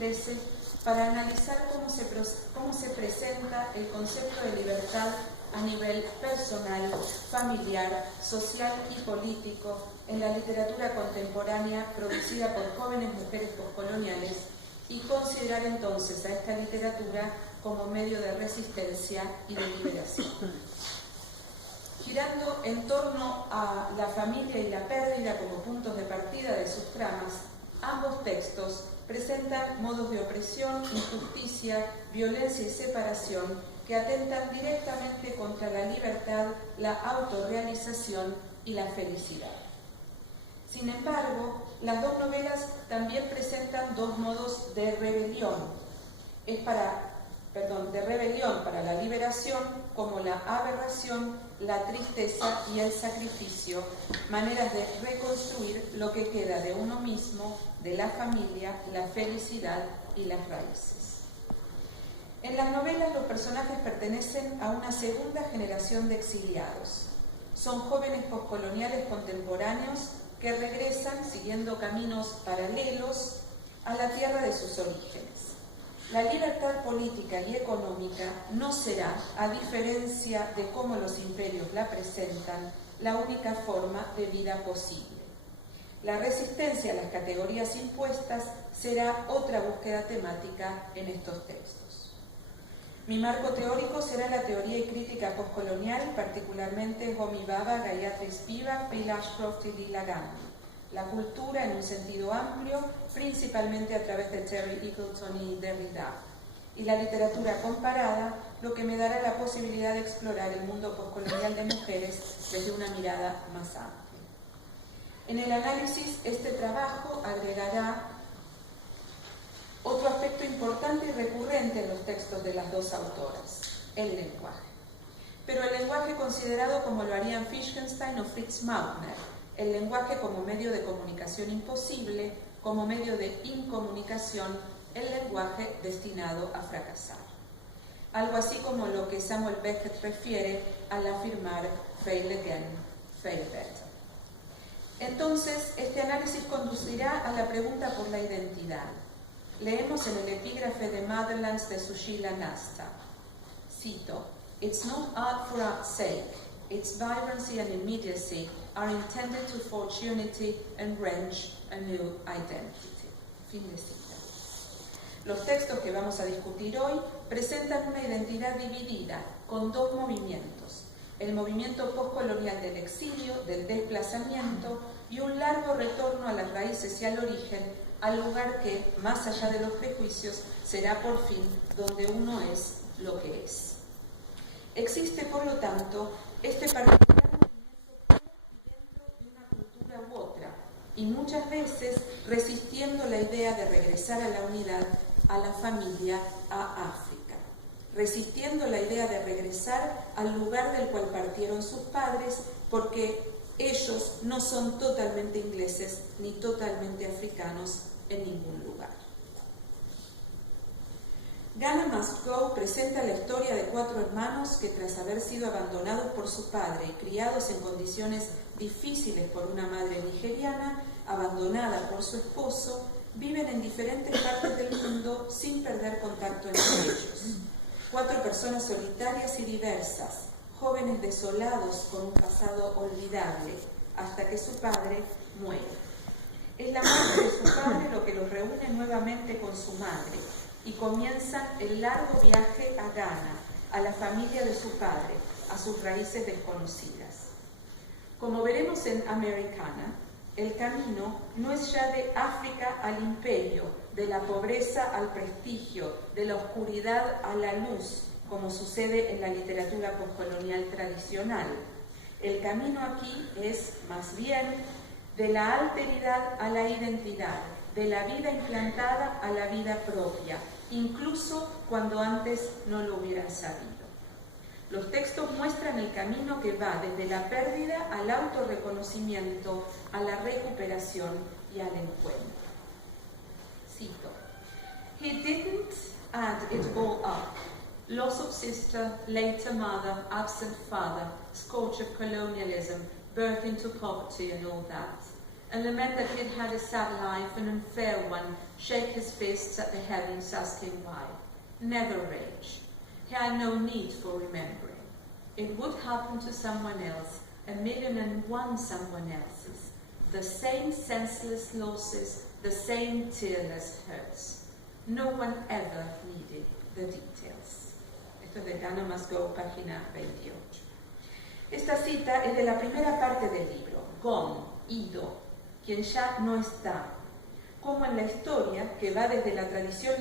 2013 para analizar cómo se presenta el concepto de libertad a nivel personal, familiar, social y político en la literatura contemporánea producida por jóvenes mujeres postcoloniales y considerar entonces a esta literatura como medio de resistencia y de liberación. Girando en torno a la familia y la pérdida como puntos de partida de sus tramas, ambos textos presentan modos de opresión, injusticia, violencia y separación que atentan directamente contra la libertad, la autorrealización y la felicidad. Sin embargo, las dos novelas también presentan dos modos de rebelión. De rebelión para la liberación, como la aberración, la tristeza y el sacrificio, maneras de reconstruir lo que queda de uno mismo, de la familia, la felicidad y las raíces. En las novelas los personajes pertenecen a una segunda generación de exiliados. Son jóvenes postcoloniales contemporáneos que regresan siguiendo caminos paralelos a la tierra de sus orígenes. La libertad política y económica no será, a diferencia de cómo los imperios la presentan, la única forma de vida posible. La resistencia a las categorías impuestas será otra búsqueda temática en estos textos. Mi marco teórico será la teoría y crítica postcolonial, particularmente Homi Bhabha, Gayatri Spivak, Bill Ashcroft y Lila Gandhi. La cultura en un sentido amplio, principalmente a través de Terry Eagleton y Derrida. Y la literatura comparada, lo que me dará la posibilidad de explorar el mundo postcolonial de mujeres desde una mirada más amplia. En el análisis, este trabajo agregará otro aspecto importante y recurrente en los textos de las dos autoras, el lenguaje. Pero el lenguaje considerado como lo harían Wittgenstein o Fritz Mauthner, el lenguaje como medio de comunicación imposible, como medio de incomunicación, el lenguaje destinado a fracasar. Algo así como lo que Samuel Beckett refiere al afirmar fail again, fail better. Entonces, este análisis conducirá a la pregunta por la identidad. Leemos en el epígrafe de Motherlands de Sushila Nasta. Cito: "It's not art for art's sake. Its vibrancy and immediacy are intended to forge unity and wrench a new identity." Fin de cita. Los textos que vamos a discutir hoy presentan una identidad dividida con dos movimientos: el movimiento postcolonial del exilio, del desplazamiento y un largo retorno a las raíces y al origen, al lugar que, más allá de los prejuicios, será por fin donde uno es lo que es. Existe, por lo tanto, este particular movimiento dentro de una cultura u otra, y muchas veces resistiendo la idea de regresar a la unidad, a la familia, a África, resistiendo la idea de regresar al lugar del cual partieron sus padres, porque ellos no son totalmente ingleses ni totalmente africanos en ningún lugar. Ghana Must Go presenta la historia de 4 hermanos que, tras haber sido abandonados por su padre y criados en condiciones difíciles por una madre nigeriana, abandonada por su esposo, viven en diferentes partes del mundo sin perder contacto entre ellos. 4 personas solitarias y diversas, jóvenes desolados con un pasado olvidable, hasta que su padre muere. Es la muerte de su padre lo que los reúne nuevamente con su madre, y comienzan el largo viaje a Ghana, a la familia de su padre, a sus raíces desconocidas. Como veremos en Americana, el camino no es ya de África al imperio, de la pobreza al prestigio, de la oscuridad a la luz, como sucede en la literatura postcolonial tradicional. El camino aquí es, más bien, de la alteridad a la identidad, de la vida implantada a la vida propia, incluso cuando antes no lo hubieran sabido. Los textos muestran el camino que va desde la pérdida al autorreconocimiento, a la recuperación y al encuentro. Cito: "He didn't add it all up. Loss of sister, later mother, absent father, scourge of colonialism, birth into poverty and all that. and lament that he had had a sad life, an unfair one, shake his fists at the heavens, asking why. Never rage. He had no need for remembering. It would happen to someone else, 1,000,001 someone else's. The same senseless losses, the same tearless hurts. No one ever needed the details. Esto es de Ghana Must Go, página 28. Esta cita es de la primera parte del libro, Gone, ido, quien ya no está. Como en la historia, que va desde la tradición,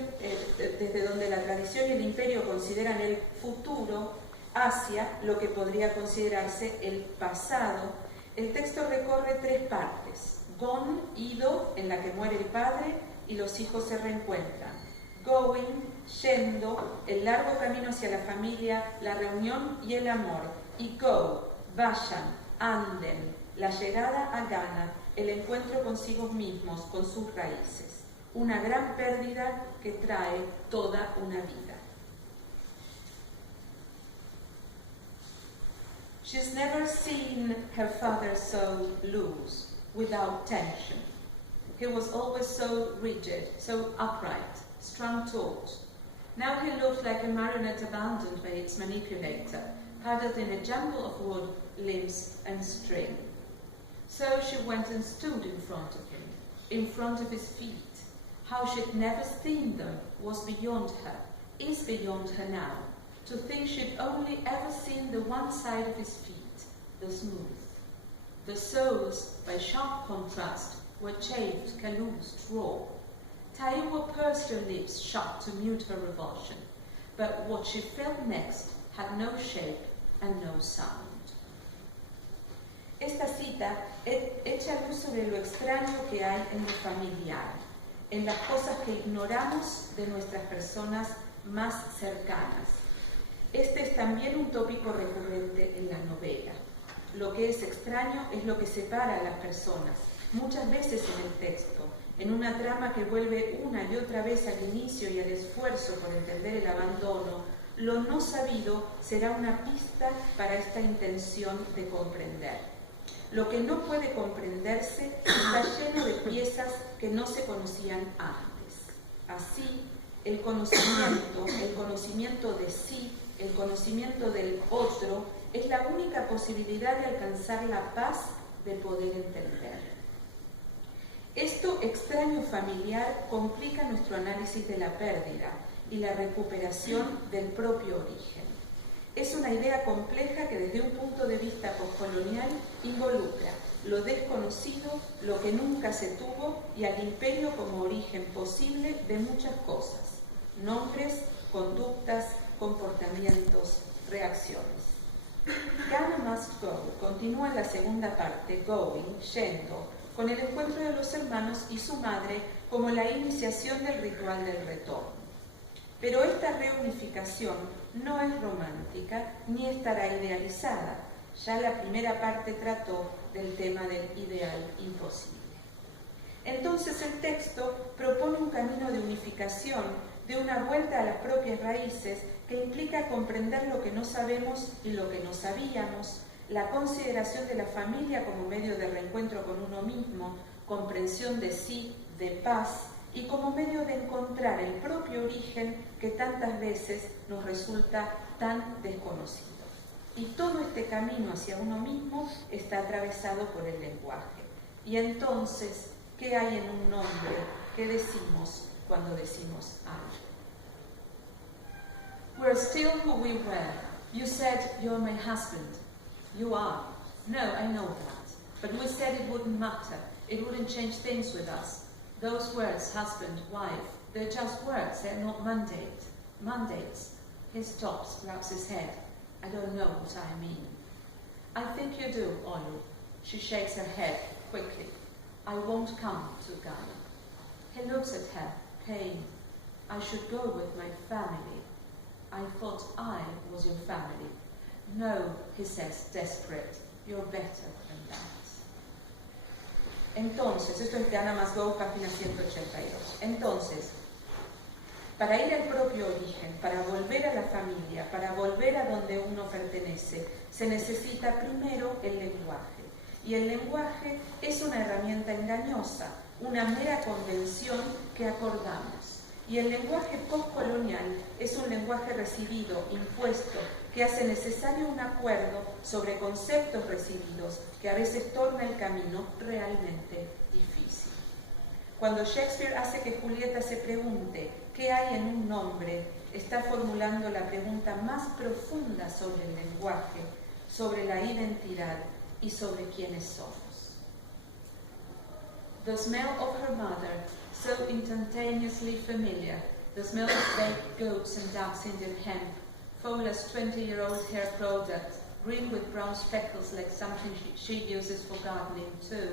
desde donde la tradición y el imperio consideran el futuro, hacia lo que podría considerarse el pasado, el texto recorre 3 partes. Gone, ido, en la que muere el padre y los hijos se reencuentran. Going, yendo, el largo camino hacia la familia, la reunión y el amor. Y go, vayan, anden, la llegada a Ghana, el encuentro consigo mismos, con sus raíces. Una gran pérdida que trae toda una vida. She's never seen her father so loose, without tension. He was always so rigid, so upright, strung taut. Now he looked like a marionette abandoned by its manipulator, paddled in a jumble of wood, limbs and string. So she went and stood in front of him, in front of his feet. How she'd never seen them was beyond her, is beyond her now. To think she'd only ever seen the one side of his feet, the smooth. The soles, by sharp contrast, were chafed, calloused, raw. Taiwo pursed her lips shut to mute her revulsion, but what she felt next had no shape and no sound. Esta cita echa luz sobre lo extraño que hay en lo familiar, en las cosas que ignoramos de nuestras personas más cercanas. Este es también un tópico recurrente en la novela. Lo que es extraño es lo que separa a las personas, muchas veces en el texto, en una trama que vuelve una y otra vez al inicio y al esfuerzo por entender el abandono. Lo no sabido será una pista para esta intención de comprender. Lo que no puede comprenderse está lleno de piezas que no se conocían antes. Así, el conocimiento de sí, el conocimiento del otro, es la única posibilidad de alcanzar la paz de poder entender. Esto extraño familiar complica nuestro análisis de la pérdida y la recuperación del propio origen. Es una idea compleja que desde un punto de vista postcolonial involucra lo desconocido, lo que nunca se tuvo y al imperio como origen posible de muchas cosas, nombres, conductas, comportamientos, reacciones. Ghana Must Go continúa en la segunda parte, going, yendo, con el encuentro de los hermanos y su madre como la iniciación del ritual del retorno. Pero esta reunificación no es romántica ni estará idealizada. Ya la primera parte trató del tema del ideal imposible. Entonces el texto propone un camino de unificación, de una vuelta a las propias raíces que implica comprender lo que no sabemos y lo que no sabíamos, la consideración de la familia como medio de reencuentro con uno mismo, comprensión de sí, de paz, y como medio de encontrar el propio origen que tantas veces nos resulta tan desconocido. Y todo este camino hacia uno mismo está atravesado por el lenguaje. Y entonces, ¿qué hay en un nombre? ¿Qué decimos cuando decimos algo? We're still who we were. You said you're my husband. You are. No, I know that. But we said it wouldn't matter. It wouldn't change things with us. Those words, husband, wife, they're just words, they're not mandates. He stops, rubs his head. I don't know what I mean. I think you do, Olu. She shakes her head quickly. I won't come to Ghana. He looks at her, pained. I should go with my family. I thought I was your family. No, he says, desperate. You're better than that. Entonces, esto es Ghana Must Go, página 182. Entonces, para ir al propio origen, para volver a la familia, para volver a donde uno pertenece, se necesita primero el lenguaje. y el lenguaje es una herramienta engañosa, una mera convención que acordamos. Y el lenguaje postcolonial es un lenguaje recibido, impuesto, que hace necesario un acuerdo sobre conceptos recibidos, que a veces torna el camino realmente difícil. Cuando Shakespeare hace que Julieta se pregunte ¿qué hay en un nombre?, está formulando la pregunta más profunda sobre el lenguaje, sobre la identidad y sobre quiénes somos. The smell of her mother, so instantaneously familiar, the smell of baked goats and ducks Indian hemp, Fowler's 20-year-old hair product, green with brown speckles like something she uses for gardening too,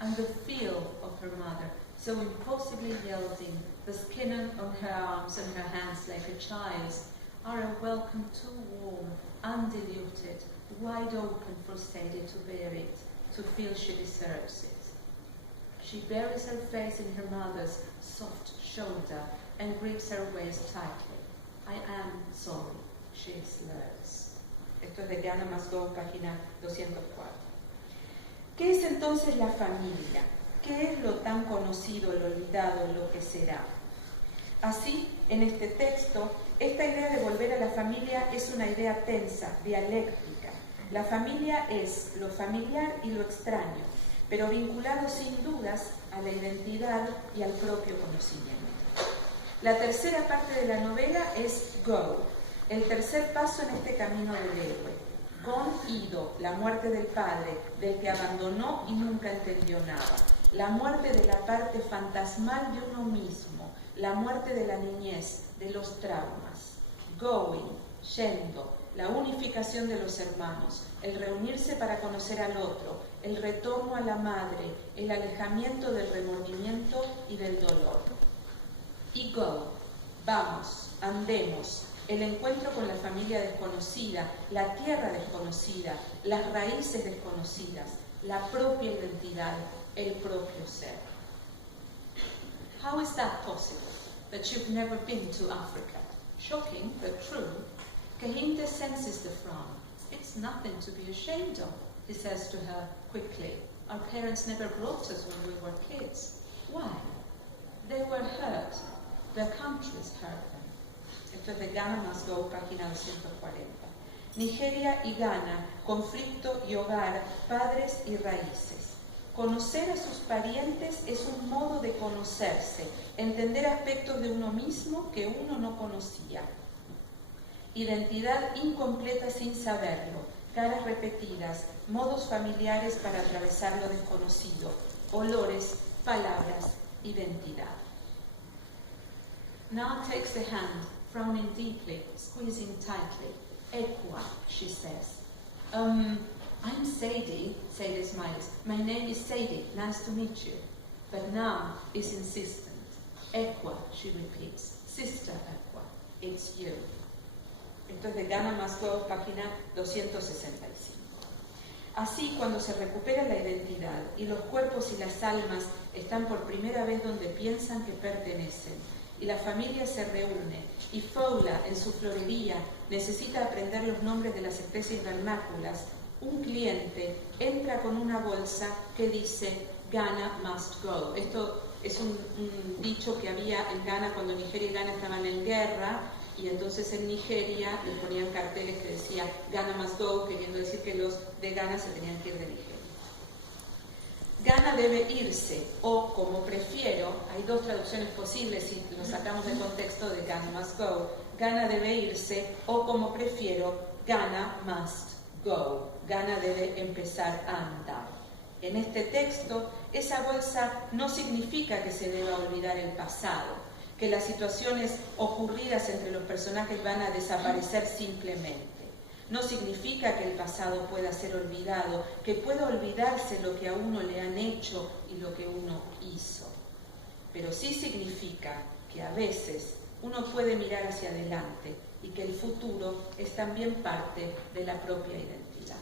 and the feel of her mother, so impossibly yielding, the skin on her arms and her hands like a child's, are a welcome too warm, undiluted, wide open for Sadie to bear it, to feel she deserves it. She buries her face in her mother's soft shoulder and grips her waist tightly. I am sorry, she slurs. Esto es de Ghana Must Go, página 204. ¿Qué es entonces la familia? ¿Qué es lo tan conocido, lo olvidado, lo que será? Así, en este texto, esta idea de volver a la familia es una idea tensa, dialéctica. La familia es lo familiar y lo extraño, pero vinculado sin dudas a la identidad y al propio conocimiento. La tercera parte de la novela es Go, el tercer paso en este camino del héroe. Gone, ido, la muerte del padre, del que abandonó y nunca entendió nada. La muerte de la parte fantasmal de uno mismo, la muerte de la niñez, de los traumas. Going, yendo, la unificación de los hermanos, el reunirse para conocer al otro, el retorno a la madre, el alejamiento del remordimiento y del dolor. Y go, vamos, andemos, el encuentro con la familia desconocida, la tierra desconocida, las raíces desconocidas, la propia identidad, el propio ser. How is that possible? That you've never been to Africa? Shocking, but true. Cahinta senses the frown. It's nothing to be ashamed of, he says to her quickly. Our parents never brought us when we were kids. Why? They were hurt. Their countries hurt them. Esto es de Ghana Must Go, página 240. Nigeria y Ghana, conflicto y hogar, padres y raíces. Conocer a sus parientes es un modo de conocerse, entender aspectos de uno mismo que uno no conocía. Identidad incompleta sin saberlo, caras repetidas, modos familiares para atravesar lo desconocido, olores, palabras, identidad. Now takes the hand, frowning deeply, squeezing tightly. Ekwa, she says. I'm Sadie, Sadie smiles. My name is Sadie, nice to meet you. But now is insistent. Ekwa, she repeats. Sister Ekwa, it's you. Esto es de Ghana Must Go, página 265. Así, cuando se recupera la identidad y los cuerpos y las almas están por primera vez donde piensan que pertenecen, y la familia se reúne, y Fowler, en su florería, necesita aprender los nombres de las especies vernáculas, un cliente entra con una bolsa que dice Ghana Must Go. Esto es un dicho que había en Ghana cuando Nigeria y Ghana estaban en guerra, y entonces en Nigeria le ponían carteles que decía Ghana Must Go, queriendo decir que los de Ghana se tenían que ir de Nigeria. Ghana debe irse, o como prefiero, hay dos traducciones posibles si lo sacamos del contexto de Ghana Must Go. Ghana debe irse, o como prefiero, Ghana Must Go. Ghana debe empezar a andar. En este texto, esa bolsa no significa que se deba olvidar el pasado, que las situaciones ocurridas entre los personajes van a desaparecer simplemente. No significa que el pasado pueda ser olvidado, que pueda olvidarse lo que a uno le han hecho y lo que uno hizo. Pero sí significa que a veces uno puede mirar hacia adelante y que el futuro es también parte de la propia identidad.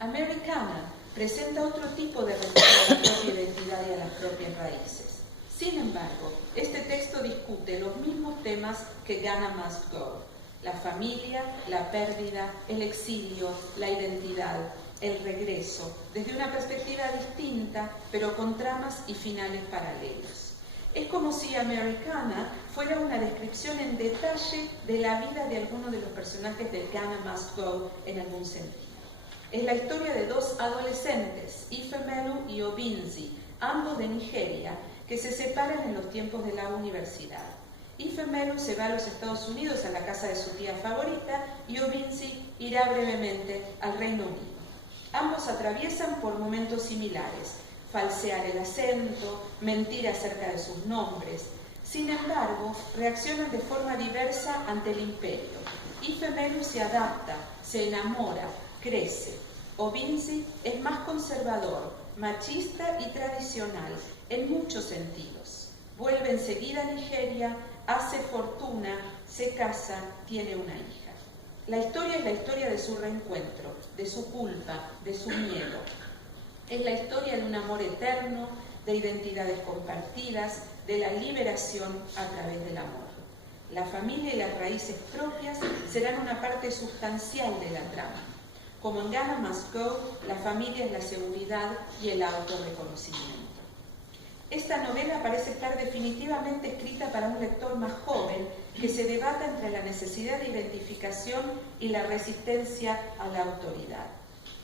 Americana presenta otro tipo de retorno a la propia identidad y a las propias raíces. Sin embargo, este texto discute los mismos temas que Ghana Must Go: la familia, la pérdida, el exilio, la identidad, el regreso, desde una perspectiva distinta, pero con tramas y finales paralelos. Es como si Americana fuera una descripción en detalle de la vida de alguno de los personajes de Ghana Must Go en algún sentido. Es la historia de dos adolescentes, Ifemelu y Obinzi, ambos de Nigeria, que se separan en los tiempos de la universidad. Ifemelu se va a los Estados Unidos a la casa de su tía favorita y Obinzi irá brevemente al Reino Unido. Ambos atraviesan por momentos similares, falsear el acento, mentir acerca de sus nombres. Sin embargo, reaccionan de forma diversa ante el imperio. Ifemelu se adapta, se enamora, crece. Obinzi es más conservador, machista y tradicional en muchos sentidos. Vuelve enseguida a Nigeria, hace fortuna, se casa, tiene una hija. La historia es la historia de su reencuentro, de su culpa, de su miedo. Es la historia de un amor eterno, de identidades compartidas, de la liberación a través del amor. La familia y las raíces propias serán una parte sustancial de la trama. Como en Ghana Must Go, la familia es la seguridad y el autorreconocimiento. Esta novela parece estar definitivamente escrita para un lector más joven que se debata entre la necesidad de identificación y la resistencia a la autoridad.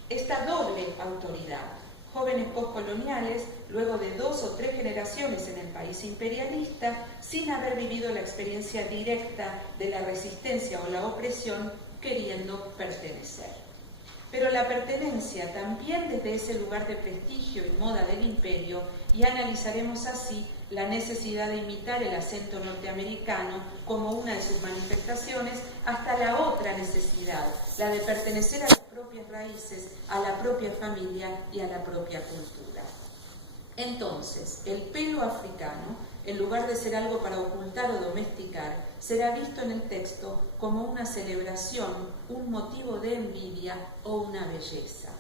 Esta doble autoridad, jóvenes postcoloniales, luego de 2 o 3 generaciones en el país imperialista, sin haber vivido la experiencia directa de la resistencia o la opresión, queriendo pertenecer. Pero la pertenencia también desde ese lugar de prestigio y moda del imperio, y analizaremos así la necesidad de imitar el acento norteamericano como una de sus manifestaciones, hasta la otra necesidad, la de pertenecer a las propias raíces, a la propia familia y a la propia cultura. Entonces, el pelo africano, en lugar de ser algo para ocultar o domesticar, será visto en el texto como una celebración, un motivo de envidia o una belleza.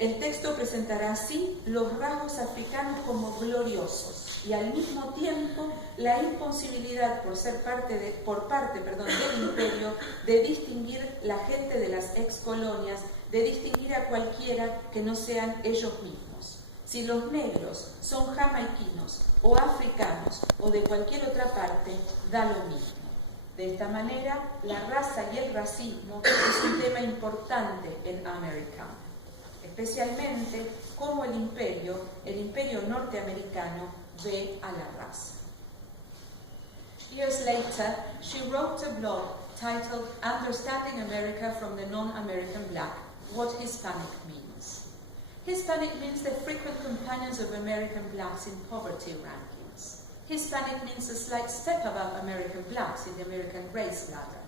El texto presentará así los rasgos africanos como gloriosos y al mismo tiempo la imposibilidad por parte del imperio de distinguir la gente de las excolonias, de distinguir a cualquiera que no sean ellos mismos. Si los negros son jamaiquinos o africanos o de cualquier otra parte, da lo mismo. De esta manera, la raza y el racismo es un tema importante en Americana, especialmente cómo el imperio norteamericano ve a la raza. Years later, she wrote a blog titled Understanding America from the Non-American Black, What Hispanic Means. Hispanic means the frequent companions of American blacks in poverty rankings. Hispanic means a slight step above American blacks in the American race ladder.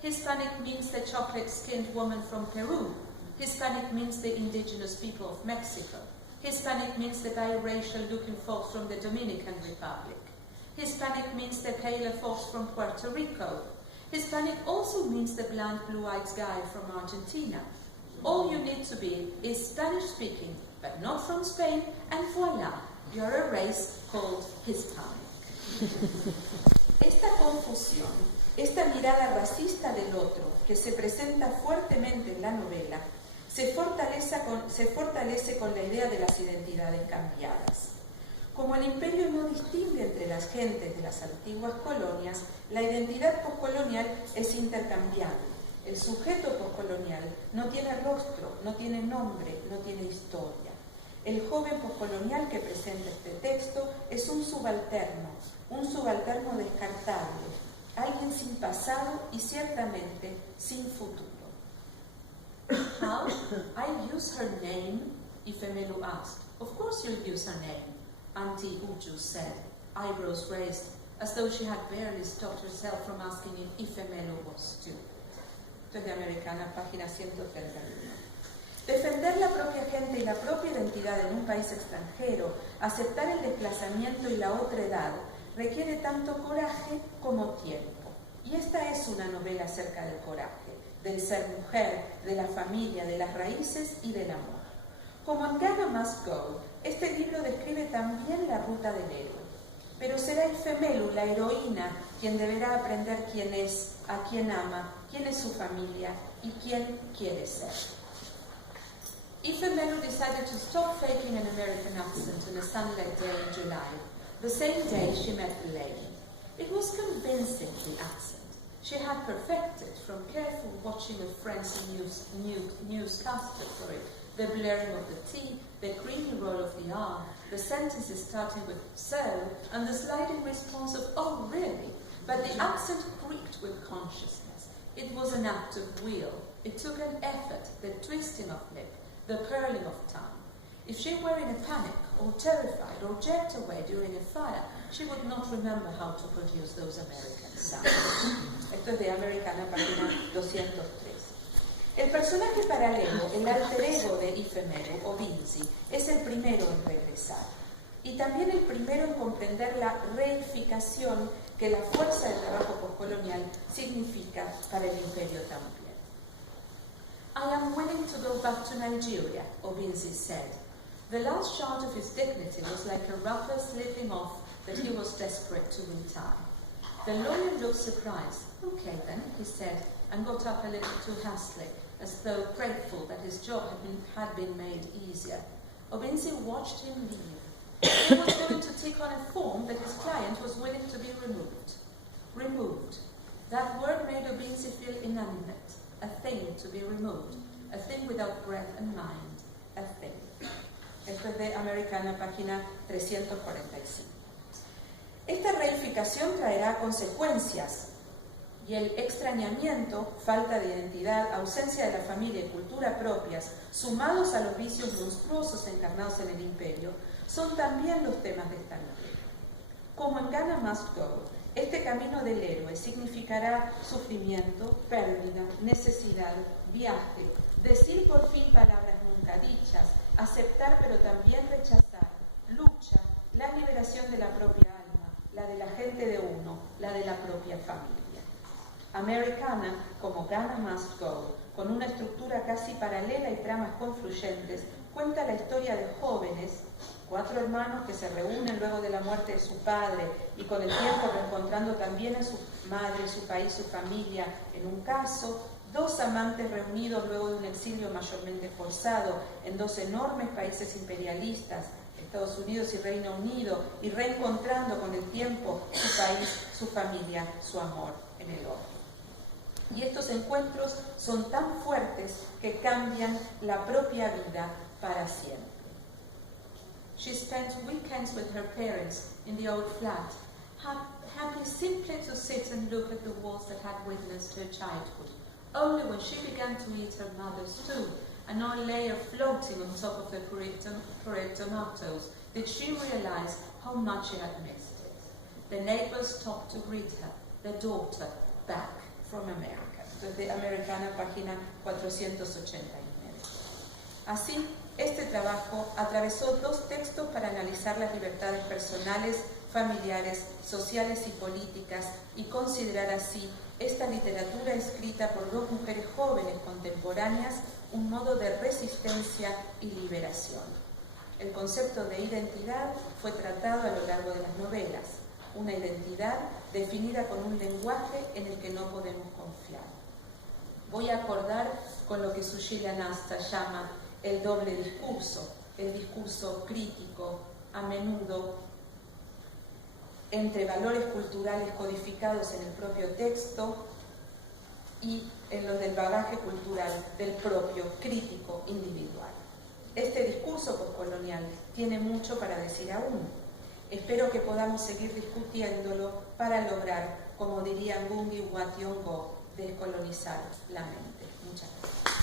Hispanic means the chocolate-skinned woman from Peru. Hispanic means the indigenous people of Mexico. Hispanic means the biracial-looking folks from the Dominican Republic. Hispanic means the paler folks from Puerto Rico. Hispanic also means the blonde, blue-eyed guy from Argentina. All you need to be is Spanish-speaking, but not from Spain, and voila, you're a race called Hispanic. Esta confusión, esta mirada racista del otro, que se presenta fuertemente en la novela, se fortalece con la idea de las identidades cambiadas. Como el imperio no distingue entre las gentes de las antiguas colonias, la identidad postcolonial es intercambiable. El sujeto postcolonial no tiene rostro, no tiene nombre, no tiene historia. El joven postcolonial que presenta este texto es un subalterno descartable, alguien sin pasado y ciertamente sin futuro. How? I'll use her name, Ifemelu asked. Of course you'll use her name, Auntie Uju said, eyebrows raised, as though she had barely stopped herself from asking if Ifemelu was stupid. Esto es de Americana, página 131. Defender la propia gente y la propia identidad en un país extranjero, aceptar el desplazamiento y la otredad, requiere tanto coraje como tiempo. Y esta es una novela acerca del coraje, del ser mujer, de la familia, de las raíces y del amor. Como en Ghana Must Go, este libro describe también la ruta del héroe. Pero será Ifemelu, la heroína, quien deberá aprender quién es, a quién ama, quién es su familia y quién quiere ser. Aoife Mello decided to stop faking an American accent on a sunlit day in July, the same day she met Elaine. It was convincing, the accent. She had perfected from careful watching of French newscaster for it, the blurring of the T, the creamy roll of the R, the sentences starting with so, and the sliding response of oh really, but the accent creaked with consciousness. It was an act of will. It took an effort, the twisting of lip, the curling of tongue. If she were in a panic, or terrified, or jerked away during a fire, she would not remember how to produce those American sounds. Esto es de Americana, página 203. El personaje paralelo, el alter ego de Aoife Mello, o Vinci, es el primero en regresar. Y también el primero en comprender la reificación que la fuerza del trabajo postcolonial significa para el imperio también. I am willing to go back to Nigeria, Obinzi said. The last shard of his dignity was like a rubber slipping off that he was desperate to retire. The lawyer looked surprised. Okay then, he said, and got up a little too hastily, as though grateful that his job had been made easier. Obinzi watched him leave. He was going to tick on a form that his client was willing to be removed. Removed. That word made Obinzi feel inanimate, a thing to be removed, a thing without breath and mind, a thing. Esto es de Americana, página 345. Esta reificación traerá consecuencias y el extrañamiento, falta de identidad, ausencia de la familia y cultura propias, sumados a los vicios monstruosos encarnados en el imperio, son también los temas de esta novela. Como en Ghana Must Go, este camino del héroe significará sufrimiento, pérdida, necesidad, viaje, decir por fin palabras nunca dichas, aceptar pero también rechazar, lucha, la liberación de la propia alma, la de la gente de uno, la de la propia familia. Americana, como Ghana Must Go, con una estructura casi paralela y tramas confluyentes, cuenta la historia de jóvenes, 4 hermanos que se reúnen luego de la muerte de su padre y con el tiempo reencontrando también a su madre, su país, su familia, en un caso, 2 amantes reunidos luego de un exilio mayormente forzado en 2 enormes países imperialistas, Estados Unidos y Reino Unido, y reencontrando con el tiempo su país, su familia, su amor en el otro. Y estos encuentros son tan fuertes que cambian la propia vida para siempre. She spent weekends with her parents in the old flat, happy simply to sit and look at the walls that had witnessed her childhood. Only when she began to eat her mother's stew, an oil layer floating on top of the pureed tomatoes, did she realize how much she had missed it. The neighbors stopped to greet her, their daughter, back from America. Desde Americana, página 489. Así, este trabajo atravesó 2 textos para analizar las libertades personales, familiares, sociales y políticas y considerar así esta literatura escrita por 2 mujeres jóvenes contemporáneas un modo de resistencia y liberación. El concepto de identidad fue tratado a lo largo de las novelas, una identidad definida con un lenguaje en el que no podemos confiar. Voy a acordar con lo que Sushila Nasta llama el doble discurso, el discurso crítico, a menudo entre valores culturales codificados en el propio texto y en los del bagaje cultural del propio crítico individual. Este discurso postcolonial tiene mucho para decir aún. Espero que podamos seguir discutiéndolo para lograr, como diría Ngugi wa Thiong'o, descolonizar la mente. Muchas gracias.